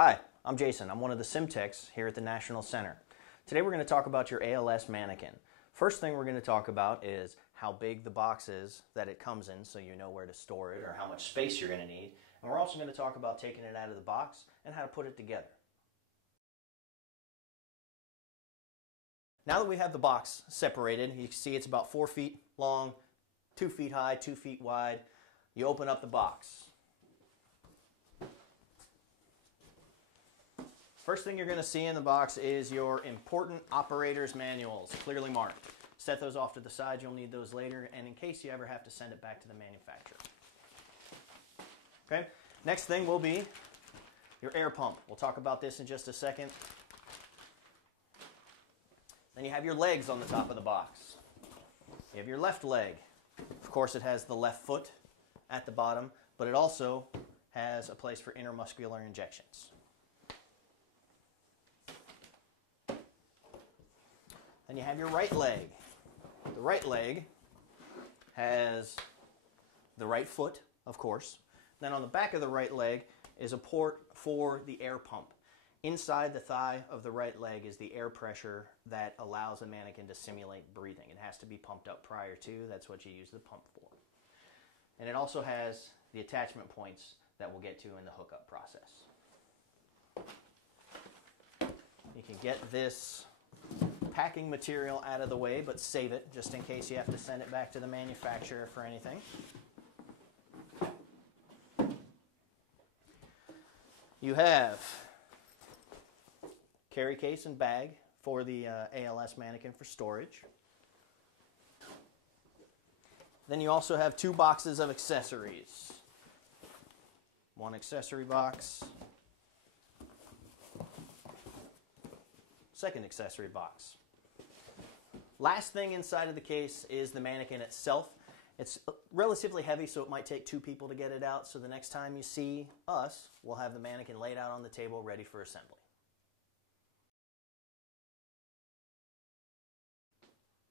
Hi, I'm Jason. I'm one of the sim techs here at the National Center. Today we're going to talk about your ALS Manikin. First thing we're going to talk about is how big the box is that it comes in so you know where to store it or how much space you're going to need. And we're also going to talk about taking it out of the box and how to put it together. Now that we have the box separated, you can see it's about 4 feet long, 2 feet high, 2 feet wide. You open up the box. First thing you're going to see in the box is your important operator's manuals, clearly marked. Set those off to the side, you'll need those later, and in case you ever have to send it back to the manufacturer. Okay, next thing will be your air pump. We'll talk about this in just a second. Then you have your legs on the top of the box. You have your left leg. Of course, it has the left foot at the bottom, but it also has a place for intramuscular injections. Then you have your right leg. The right leg has the right foot, of course. Then on the back of the right leg is a port for the air pump. Inside the thigh of the right leg is the air pressure that allows the mannequin to simulate breathing. It has to be pumped up prior to. That's what you use the pump for. And it also has the attachment points that we'll get to in the hookup process. You can get this packing material out of the way, but save it just in case you have to send it back to the manufacturer for anything. You have carry case and bag for the ALS Manikin for storage. Then you also have 2 boxes of accessories. One accessory box, second accessory box. Last thing inside of the case is the mannequin itself. It's relatively heavy, so it might take 2 people to get it out. So the next time you see us, we'll have the mannequin laid out on the table ready for assembly.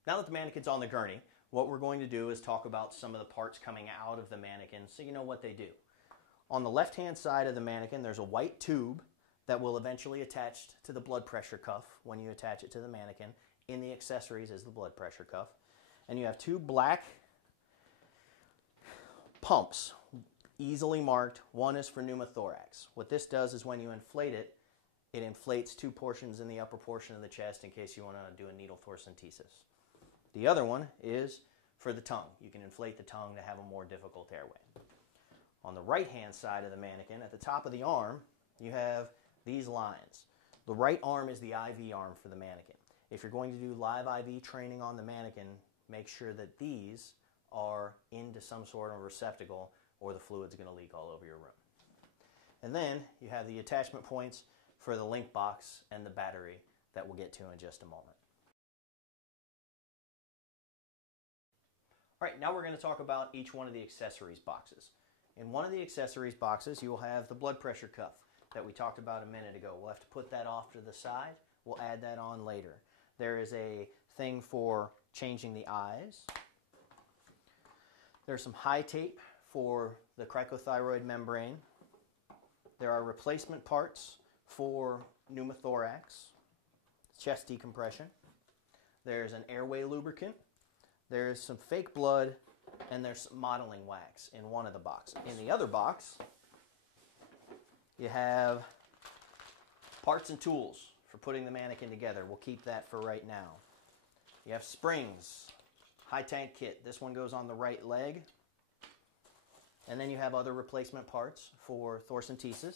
Now that the mannequin's on the gurney, what we're going to do is talk about some of the parts coming out of the mannequin so you know what they do. On the left-hand side of the mannequin, there's a white tube that will eventually attach to the blood pressure cuff when you attach it to the mannequin. In the accessories is the blood pressure cuff. And you have 2 black pumps, easily marked. One is for pneumothorax. What this does is when you inflate it, it inflates 2 portions in the upper portion of the chest in case you want to do a needle thoracentesis. The other one is for the tongue. You can inflate the tongue to have a more difficult airway. On the right-hand side of the mannequin, at the top of the arm, you have these lines. The right arm is the IV arm for the mannequin. If you're going to do live IV training on the mannequin, make sure that these are into some sort of receptacle or the fluid's going to leak all over your room. And then you have the attachment points for the link box and the battery that we'll get to in just a moment. All right, now we're going to talk about each one of the accessories boxes. In one of the accessories boxes, you will have the blood pressure cuff that we talked about a minute ago. We'll have to put that off to the side. We'll add that on later. There is a thing for changing the eyes. There's some high tape for the cricothyroid membrane. There are replacement parts for pneumothorax, chest decompression. There's an airway lubricant. There's some fake blood, and there's some modeling wax in one of the boxes. In the other box, you have parts and tools for putting the mannequin together. We'll keep that for right now. You have springs, high tank kit. This one goes on the right leg. And then you have other replacement parts for thoracentesis,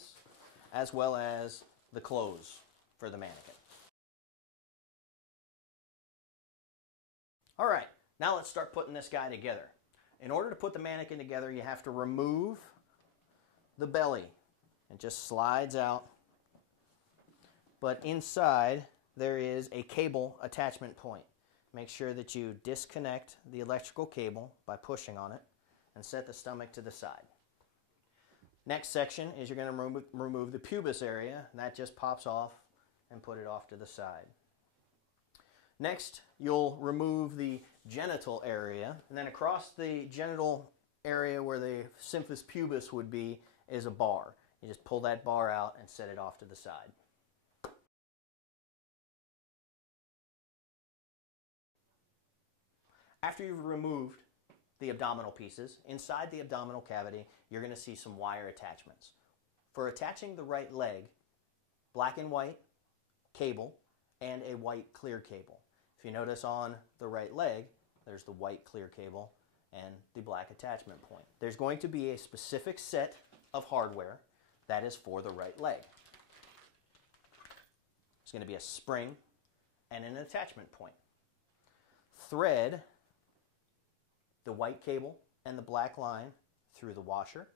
as well as the clothes for the mannequin. All right, now let's start putting this guy together. In order to put the mannequin together, you have to remove the belly. It just slides out. But inside, there is a cable attachment point. Make sure that you disconnect the electrical cable by pushing on it and set the stomach to the side. Next section is you're going to remove the pubis area, and that just pops off and put it off to the side. Next, you'll remove the genital area, and then across the genital area where the symphysis pubis would be is a bar. You just pull that bar out and set it off to the side. After you've removed the abdominal pieces, inside the abdominal cavity, you're going to see some wire attachments. For attaching the right leg, black and white cable and a white clear cable. If you notice on the right leg, there's the white clear cable and the black attachment point. There's going to be a specific set of hardware that is for the right leg. There's going to be a spring and an attachment point. Thread the white cable and the black line through the washer,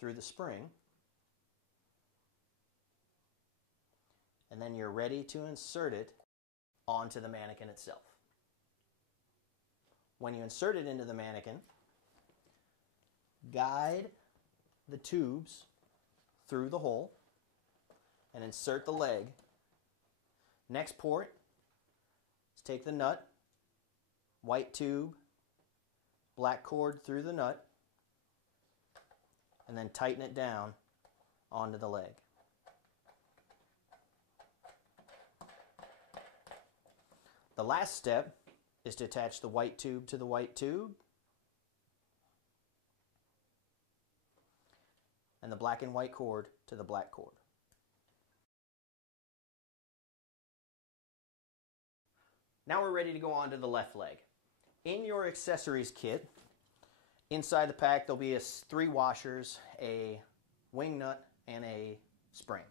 through the spring, and then you're ready to insert it onto the mannequin itself. When you insert it into the mannequin, guide the tubes through the hole and insert the leg. Next port is take the nut, white tube, black cord through the nut, and then tighten it down onto the leg. The last step is to attach the white tube to the white tube and the black and white cord to the black cord. Now we're ready to go on to the left leg. In your accessories kit, inside the pack there'll be 3 washers, a wing nut, and a spring.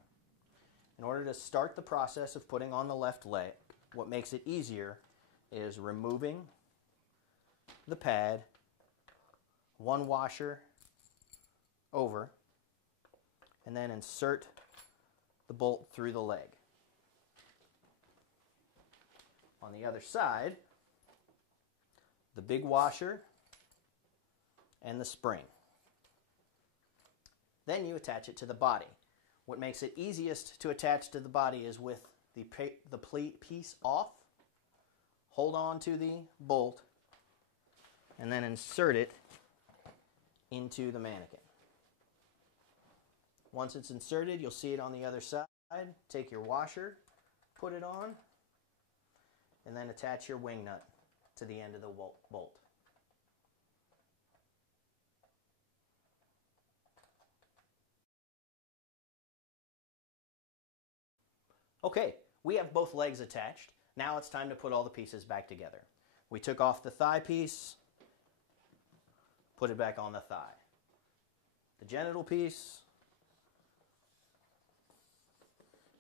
In order to start the process of putting on the left leg, what makes it easier is removing the pad, 1 washer over, and then insert the bolt through the leg. On the other side, the big washer and the spring. Then you attach it to the body. What makes it easiest to attach to the body is with the piece off, hold on to the bolt, and then insert it into the mannequin. Once it's inserted, you'll see it on the other side. Take your washer, put it on, and then attach your wing nut to the end of the bolt. Okay, we have both legs attached. Now it's time to put all the pieces back together. We took off the thigh piece, put it back on the thigh. The genital piece,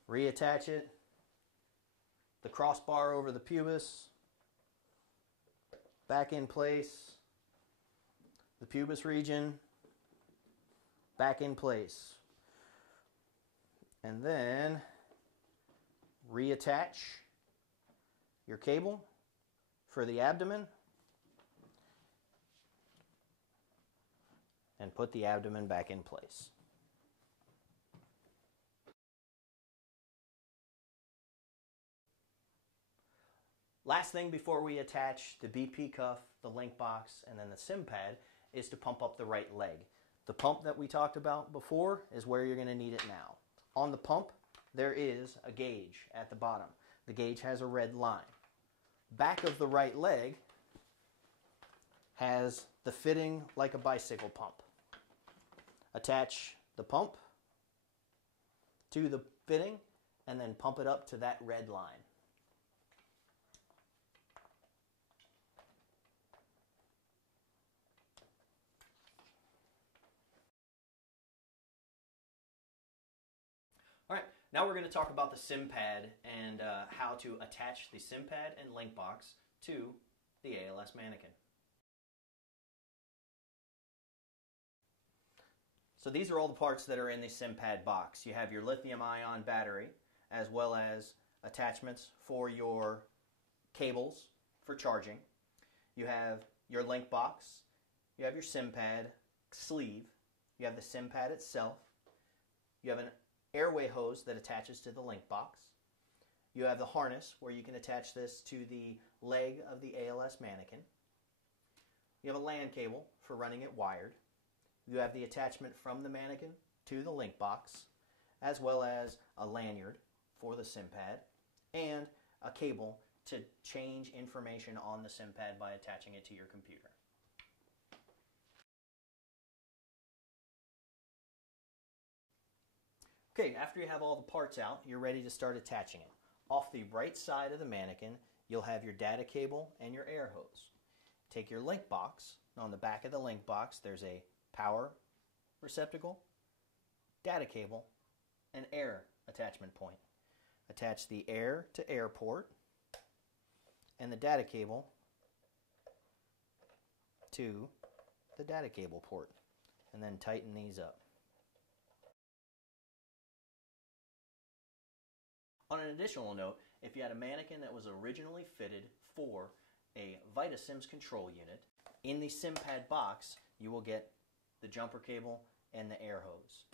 reattach it. The crossbar over the pubis, back in place. The pubis region, back in place. And then reattach your cable for the abdomen and put the abdomen back in place. Last thing before we attach the BP cuff, the link box, and then the sim pad is to pump up the right leg. The pump that we talked about before is where you're going to need it now. On the pump, there is a gauge at the bottom. The gauge has a red line. Back of the right leg has the fitting like a bicycle pump. Attach the pump to the fitting and then pump it up to that red line. All right, now we're going to talk about the sim pad and how to attach the sim pad and link box to the ALS Manikin. So these are all the parts that are in the sim pad box. You have your lithium-ion battery, as well as attachments for your cables for charging. You have your link box. You have your sim pad sleeve. You have the sim pad itself. You have an airway hose that attaches to the link box. You have the harness where you can attach this to the leg of the ALS Manikin. You have a LAN cable for running it wired. you have the attachment from the mannequin to the link box, as well as a lanyard for the SIM pad and a cable to change information on the SIM pad by attaching it to your computer. Okay, after you have all the parts out, you're ready to start attaching it. Off the right side of the mannequin, you'll have your data cable and your air hose. Take your link box. On the back of the link box, there's a power receptacle, data cable, and air attachment point. Attach the air to air port and the data cable to the data cable port, and then tighten these up. On an additional note, if you had a mannequin that was originally fitted for a VitaSims control unit, in the SIM pad box you will get the jumper cable and the air hose.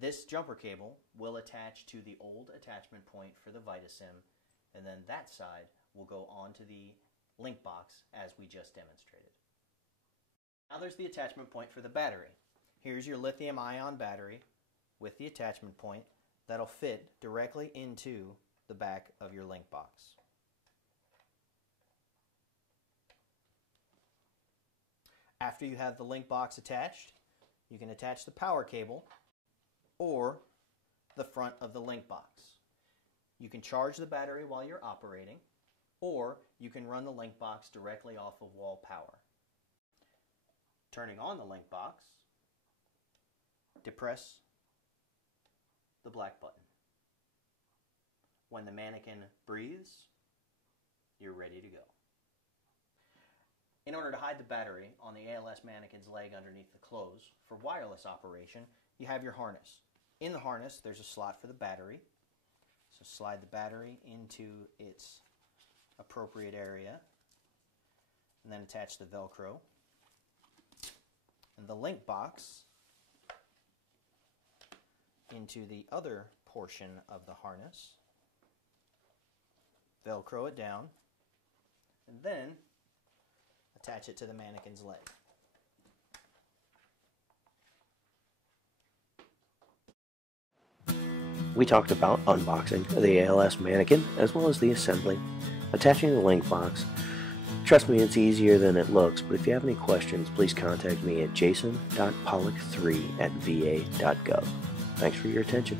This jumper cable will attach to the old attachment point for the VitaSim, and then that side will go onto the link box as we just demonstrated. Now there's the attachment point for the battery. Here's your lithium-ion battery with the attachment point that'll fit directly into the back of your link box. After you have the link box attached, you can attach the power cable or the front of the link box. You can charge the battery while you're operating, or you can run the link box directly off of wall power. Turning on the link box, depress the black button. When the mannequin breathes, you're ready to go. In order to hide the battery on the ALS Manikin's leg underneath the clothes, for wireless operation, you have your harness. In the harness, there's a slot for the battery. So slide the battery into its appropriate area, and then attach the Velcro. And the link box into the other portion of the harness. Velcro it down, and then attach it to the mannequin's leg. We talked about unboxing the ALS Manikin, as well as the assembly, attaching the link box. Trust me, it's easier than it looks, but if you have any questions, please contact me at jason.pollock3@va.gov. Thanks for your attention.